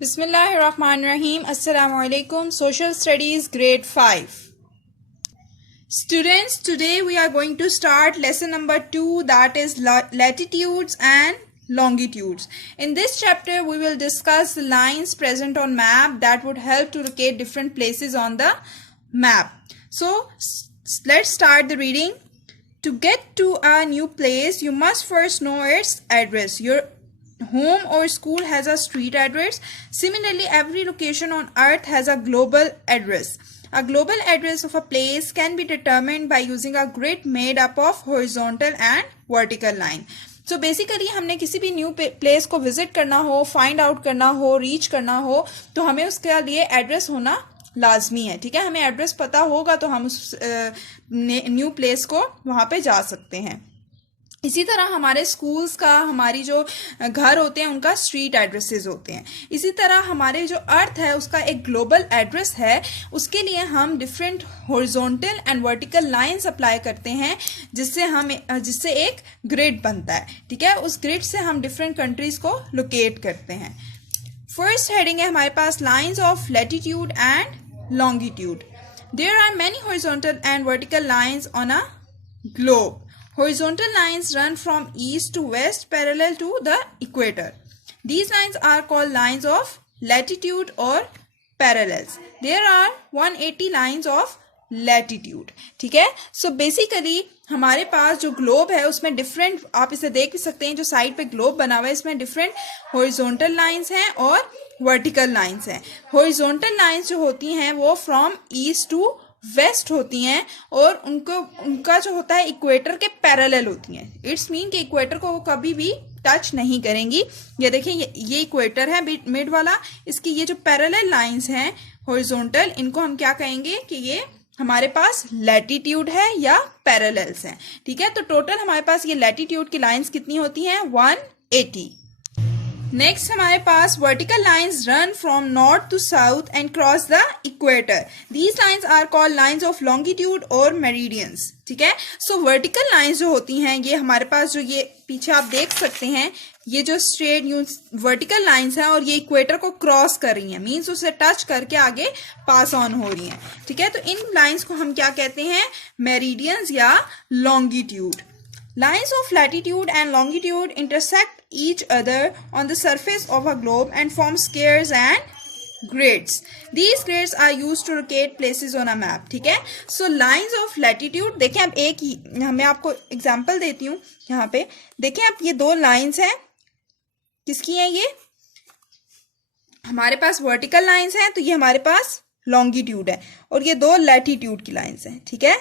Bismillahirrahmanirrahim. Assalamu alaikum. Social Studies Grade 5. Students, today we are going to start lesson number 2, that is latitudes and longitudes. In this chapter we will discuss the lines present on map that would help to locate different places on the map. So let's start the reading. To get to a new place, you must first know its address. Your home or school has a street address. Similarly, every location on earth has a global address. A global address of a place can be determined by using a grid made up of horizontal and vertical line. So basically हमने किसी भी new place को visit करना हो, find out करना हो, reach करना हो, तो हमें उसके लिए एड्रेस होना लाजमी है. ठीक है, हमें एड्रेस पता होगा तो हम उस न्यू प्लेस को वहां पे जा सकते हैं. इसी तरह हमारे स्कूल्स का, हमारी जो घर होते हैं उनका स्ट्रीट एड्रेसेस होते हैं. इसी तरह हमारे जो अर्थ है उसका एक ग्लोबल एड्रेस है. उसके लिए हम different horizontal and vertical lines apply करते हैं जिससे एक ग्रिड बनता है. ठीक है, उस ग्रिड से हम डिफरेंट कंट्रीज को लोकेट करते हैं. फर्स्ट हेडिंग है हमारे पास lines of latitude and longitude. There are many horizontal and vertical lines on a globe. Horizontal lines run from east to west parallel to the equator. These lines are called lines of latitude or parallels. There are 180 lines of latitude. ठीक है, so basically हमारे पास जो globe है उसमें different, आप इसे देख भी सकते हैं, जो साइड पे ग्लोब बना हुआ है इसमें डिफरेंट हॉरिजॉन्टल लाइंस हैं और वर्टिकल लाइंस हैं. हॉरिजॉन्टल लाइंस जो होती हैं वो फ्रॉम ईस्ट टू वेस्ट होती हैं और उनका जो होता है इक्वेटर के पैरेलल होती हैं. इट्स मीन कि इक्वेटर को वो कभी भी टच नहीं करेंगी. ये देखिए, ये इक्वेटर है मिड वाला, इसकी ये जो पैरेलल लाइंस हैं हॉरिजॉन्टल, इनको हम क्या कहेंगे कि ये हमारे पास लैटिट्यूड है या पैरेलल्स हैं. ठीक है, तो टोटल हमारे पास ये लैटिट्यूड की लाइंस कितनी होती हैं? 180. नेक्स्ट हमारे पास vertical lines run from north to south and cross the equator. These lines are called lines of longitude और मेरिडियंस. ठीक है, सो वर्टिकल लाइंस जो होती हैं ये हमारे पास, जो ये पीछे आप देख सकते हैं, ये जो स्ट्रेट वर्टिकल लाइंस हैं और ये इक्वेटर को क्रॉस कर रही हैं, मींस उसे टच करके आगे पास ऑन हो रही हैं. ठीक है, तो इन लाइंस को हम क्या कहते हैं? मेरिडियंस या longitude. Lines of latitude and longitude intersect each other on the surface of a globe and form squares and grids. These grids are used to locate places on a map. ठीक है, so lines of latitude, देखें अब एक ही, मैं आपको example देती हूँ. यहाँ पे देखें आप, ये दो लाइंस हैं, किसकी हैं? ये हमारे पास वर्टिकल लाइंस हैं, तो ये हमारे पास लॉन्गिट्यूड है, और ये दो लैटिट्यूड की लाइंस हैं. ठीक है,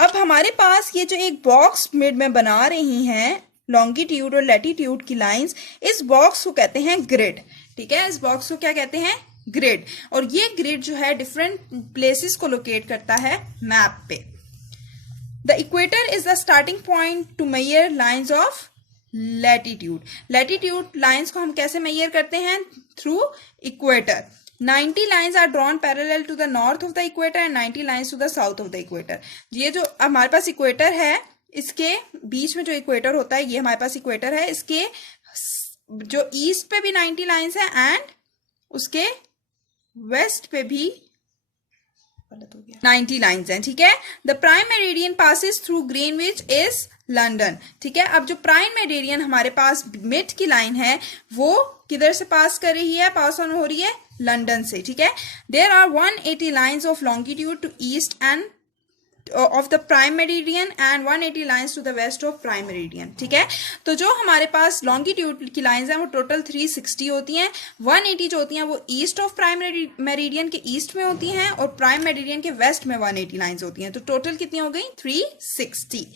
अब हमारे पास ये जो एक बॉक्स मिड में बना रही हैं लॉन्गिट्यूड और लैटिट्यूड की लाइंस, इस बॉक्स को कहते हैं ग्रिड. ठीक है, इस बॉक्स को क्या कहते हैं? ग्रिड. और ये ग्रिड जो है डिफरेंट प्लेसेस को लोकेट करता है मैप पे. The equator is the starting point to measure lines of latitude. Latitude lines को हम कैसे मेजर करते हैं? Through equator. 90 lines are drawn parallel to the north of the equator and 90 lines to the south of the equator. ये जो हमारे पास equator है, इसके बीच में जो इक्वेटर होता है, ये हमारे पास इक्वेटर है, इसके जो ईस्ट पे भी 90 लाइंस है एंड उसके वेस्ट पे भी 90 लाइंस हैं. ठीक है, the prime meridian passes through Greenwich is London. ठीक है, अब जो प्राइम मेरिडियन हमारे पास मिड की लाइन है वो किधर से पास कर रही है, पास ऑन हो रही है? लंदन से. ठीक है, there are 180 lines of longitude to east and of the prime meridian and 180 lines to the west of prime meridian. ठीक है, तो जो हमारे पास लॉन्गिट्यूड की लाइंस हैं वो टोटल 360 होती हैं. 180 जो होती हैं वो ईस्ट ऑफ प्राइम मेरिडियन के ईस्ट में होती हैं और प्राइम मेरिडियन के वेस्ट में 180 लाइंस होती हैं. तो टोटल कितनी हो गई? 360.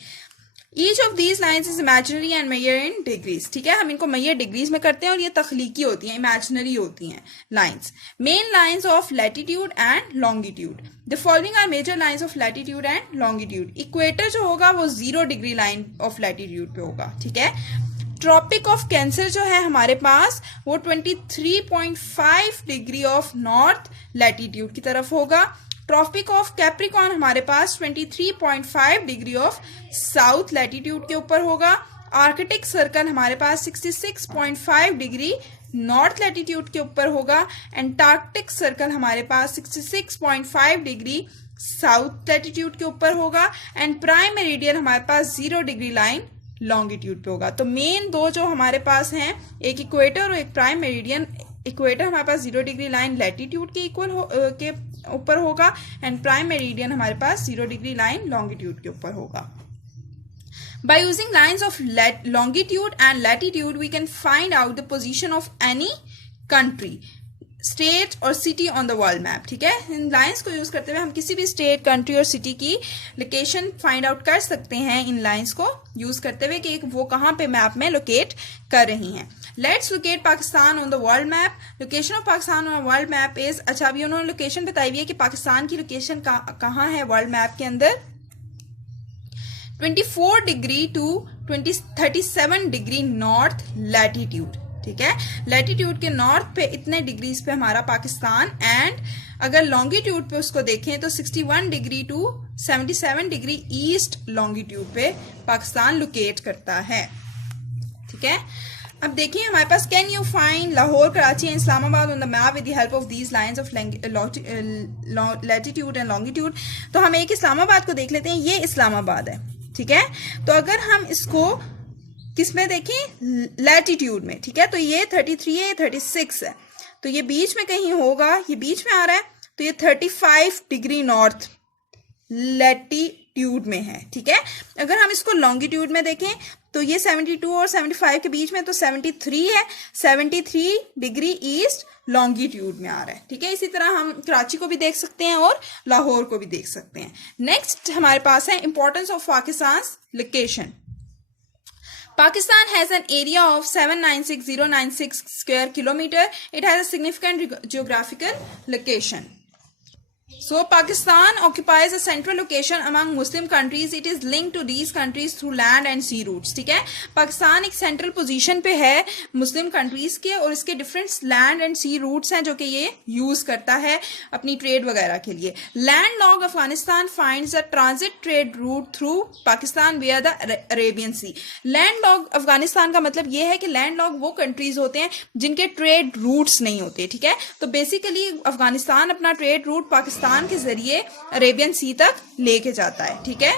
Each of these lines is imaginary and measured in degrees. ठीक है, हम इनको मेजर डिग्रीज में करते हैं और ये तख्लीकी होती हैं, इमेजिनरी होती हैं lines. Main lines of latitude and longitude. The following are major lines of latitude and longitude. Equator जो होगा वो 0 डिग्री लाइन ऑफ लैटिट्यूड पे होगा. ठीक है, ट्रॉपिक ऑफ कैंसर जो है हमारे पास वो 23.5 डिग्री ऑफ नॉर्थ लैटिट्यूड की तरफ होगा. ट्रॉपिक ऑफ कैप्रिकॉन हमारे पास 23.5 डिग्री ऑफ साउथ लैटिट्यूड के ऊपर होगा. आर्कटिक सर्कल हमारे पास 66.5 डिग्री नॉर्थ लैटिट्यूड के ऊपर होगा, एंटार्क्टिक सर्कल हमारे पास 66.5 डिग्री साउथ लैटिट्यूड के ऊपर होगा, एंड प्राइम मेरिडियन हमारे पास 0 डिग्री लाइन लॉन्गिट्यूड पे होगा। तो मेन दो जो हमारे पास हैं, एक इक्वेटर और एक प्राइम मेरिडियन। इक्वेटर हमारे पास 0 डिग्री लाइन लैटिट्यूड के के ऊपर होगा, एंड प्राइम मेरिडियन हमारे पास 0 डिग्री लाइन लॉन्गिट्यूड के ऊपर होगा। By using lines of longitude and latitude, we can find out the position of any country, state और city on the world map. ठीक है, इन लाइंस को यूज करते हुए हम किसी भी स्टेट, कंट्री और सिटी की लोकेशन फाइंड आउट कर सकते हैं इन लाइंस को यूज करते हुए कि वो कहाँ पे मैप में लोकेट कर रही हैं। Let's locate Pakistan on the world map. Location of Pakistan on world map is, अच्छा अभी उन्होंने लोकेशन बताई हुई है कि पाकिस्तान की लोकेशन कहाँ है वर्ल्ड मैप के अंदर। 24 degree to 37 degree north latitude. ठीक है, लैटिट्यूड के नॉर्थ पे इतने डिग्रीज पे हमारा पाकिस्तान, एंड अगर लॉन्गिट्यूड पे उसको देखें तो 61 degree to 77 degree east longitude पे पाकिस्तान लोकेट करता है। ठीक है, अब देखिए हमारे पास, can you find Lahore, Karachi and Islamabad on the map with the help of these lines of latitude and longitude. तो हम एक इस्लामाबाद को देख लेते हैं, ये इस्लामाबाद है। ठीक है, तो अगर हम इसको किस में देखें, लैटिट्यूड में। ठीक है, तो ये 33 है, ये 36 है, तो ये बीच में कहीं होगा, ये बीच में आ रहा है, तो ये 35 डिग्री नॉर्थ लैटिट्यूड में है। ठीक है, अगर हम इसको लॉन्गिट्यूड में देखें तो ये 72 और 75 के बीच में, तो 73 है, 73 डिग्री ईस्ट लॉन्गिट्यूड में आ रहा है। ठीक है, इसी तरह हम कराची को भी देख सकते हैं और लाहौर को भी देख सकते हैं। नेक्स्ट हमारे पास है importance of Pakistan location. Pakistan has an area of 796,096 square kilometer. It has a significant geographical location. So Pakistan occupies a central location among Muslim countries. It is linked to these countries through land and sea routes. ठीक है, पाकिस्तान एक central position पे है Muslim countries के, और इसके different land and sea routes हैं जो कि ये यूज करता है अपनी ट्रेड वगैरह के लिए। Landlocked Afghanistan finds a transit trade route through Pakistan via the Arabian Sea. Landlocked Afghanistan का मतलब ये है कि लैंड लॉग वो कंट्रीज होते हैं जिनके ट्रेड रूट्स नहीं होते। ठीक है, तो बेसिकली अफगानिस्तान अपना ट्रेड रूट पाकिस्तान के जरिए अरेबियन सी तक लेके जाता है। ठीक है,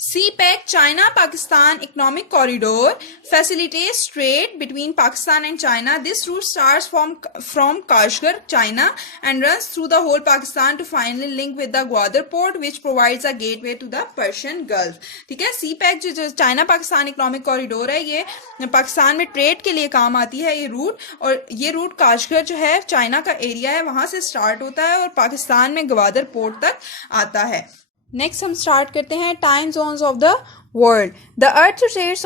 CPEC China Pakistan Economic Corridor facilitates trade between Pakistan and China. This route starts from Kashgar, China, and runs through the whole Pakistan to finally link with the Gwadar port, which provides a gateway to the Persian Gulf. ठीक है, CPEC जो China Pakistan economic corridor है, ये पाकिस्तान में trade के लिए काम आती है ये रूट, और ये रूट काशगर जो है चाइना का एरिया है वहां से स्टार्ट होता है और पाकिस्तान में ग्वादर पोर्ट तक आता है। नेक्स्ट हम स्टार्ट करते हैं time zones of the world. The earth rotates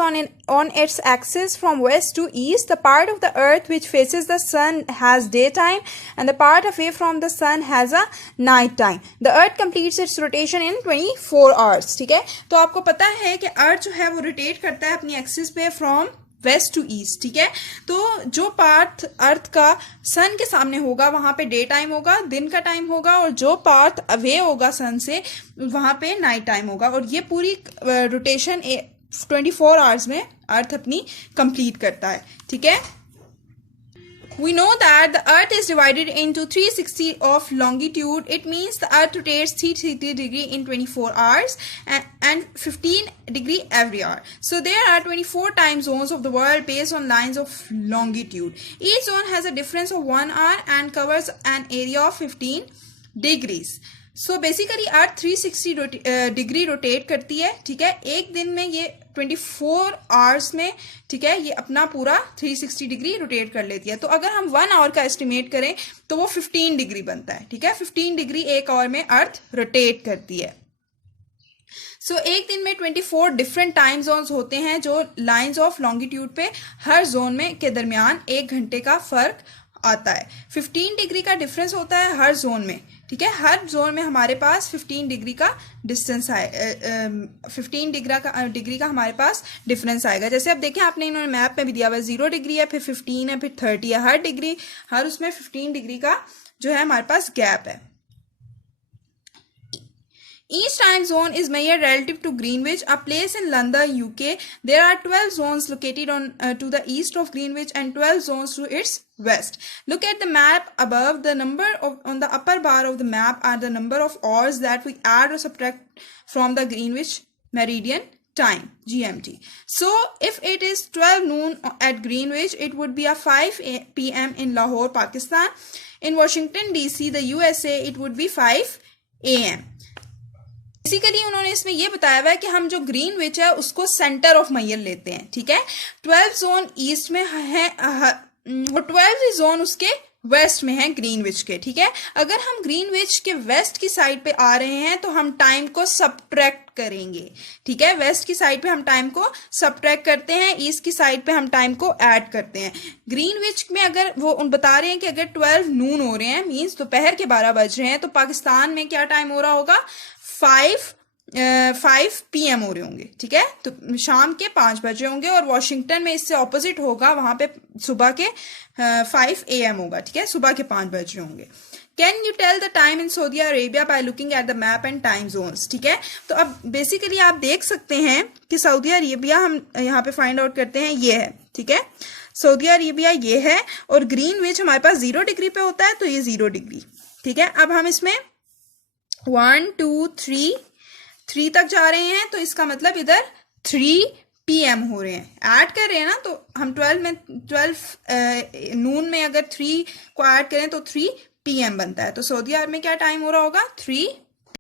on its axis from west to east. The part of the earth which faces the sun has daytime and the part away from the sun has a night time. The earth completes its rotation in 24 hours. ठीक है, तो आपको पता है कि अर्थ जो है वो रोटेट करता है अपनी एक्सिस पे फ्रॉम वेस्ट टू ईस्ट। ठीक है, तो जो पार्ट अर्थ का सन के सामने होगा वहां पे डे टाइम होगा, दिन का टाइम होगा, और जो पार्ट अवे होगा सन से वहां पे नाइट टाइम होगा, और ये पूरी रोटेशन 24 आवर्स में अर्थ अपनी कंप्लीट करता है। ठीक है, we know that the earth is divided into 360 of longitude. It means the earth rotates 360 degree in 24 hours and 15 degree every hour. So there are 24 time zones of the world based on lines of longitude. Each zone has a difference of 1 hour and covers an area of 15 degrees. So basically earth 360 degree rotate करती है। ठीक है, एक दिन में ये 24 hours में, ठीक है, ये अपना पूरा 360 डिग्री रोटेट कर लेती है। तो अगर हम 1 आवर का एस्टिमेट करें तो वो 15 डिग्री बनता है। ठीक है, 15 डिग्री एक आवर में अर्थ रोटेट करती है। सो एक दिन में 24 डिफरेंट टाइम जोन्स होते हैं जो लाइंस ऑफ लॉन्गिट्यूड पे हर जोन में के दरमियान 1 घंटे का फर्क आता है। 15 डिग्री का डिफरेंस होता है हर जोन में। ठीक है, हर जोन में हमारे पास 15 डिग्री का डिस्टेंस है, 15 डिग्री का हमारे पास डिफरेंस आएगा। जैसे अब देखें आपने इन्होंने मैप में भी दिया हुआ है, 0 डिग्री है, फिर 15 है, फिर 30 है, हर उसमें 15 डिग्री का जो है हमारे पास गैप है। Each time zone is measured relative to Greenwich, a place in London, UK. There are 12 zones located on to the east of Greenwich and 12 zones to its west. Look at the map above. The number on the upper bar of the map are the number of hours that we add or subtract from the Greenwich meridian time, GMT. So if it is 12 noon at Greenwich, it would be a 5 p.m. in Lahore, Pakistan. In Washington DC, the USA, it would be 5 a.m. Basically उन्होंने इसमें ये बताया हुआ है कि हम जो Greenwich है उसको सेंटर ऑफ मैयर लेते हैं, ठीक है। 12 जोन ईस्ट में है, वो 12 जोन उसके वेस्ट में है ग्रीनविच के, ठीक है। अगर हम ग्रीनविच के वेस्ट की साइड पे आ रहे हैं तो हम टाइम को सब्ट्रैक्ट करेंगे, ठीक है। वेस्ट की साइड पे हम टाइम को सब्ट्रैक्ट करते हैं, ईस्ट की साइड पे हम टाइम को ऐड करते हैं। ग्रीनविच में अगर वो बता रहे हैं कि अगर 12 नून हो रहे हैं, मींस दोपहर के 12 बज रहे हैं, तो पाकिस्तान में क्या टाइम हो रहा होगा, 5 PM हो रहे होंगे, ठीक है। तो शाम के 5 बजे होंगे। और वॉशिंगटन में इससे ऑपोजिट होगा, वहां पे सुबह के 5 AM होगा, ठीक है, सुबह के 5 बज रहे होंगे। Can you tell the time in Saudi Arabia by looking at the map and time zones, ठीक है। तो अब बेसिकली आप देख सकते हैं कि सऊदी अरेबिया हम यहाँ पे फाइंड आउट करते हैं, ये है, ठीक है। सऊदी अरेबिया ये है और ग्रीनविच हमारे पास 0 डिग्री पे होता है, तो ये 0 डिग्री, ठीक है। अब हम इसमें 1 2 3 तक जा रहे हैं, तो इसका मतलब इधर 3 PM हो रहे हैं, ऐड कर रहे हैं ना। तो हम 12 नून में अगर 3 को ऐड करें तो 3 PM बनता है। तो सऊदी अरब में क्या टाइम हो रहा होगा, 3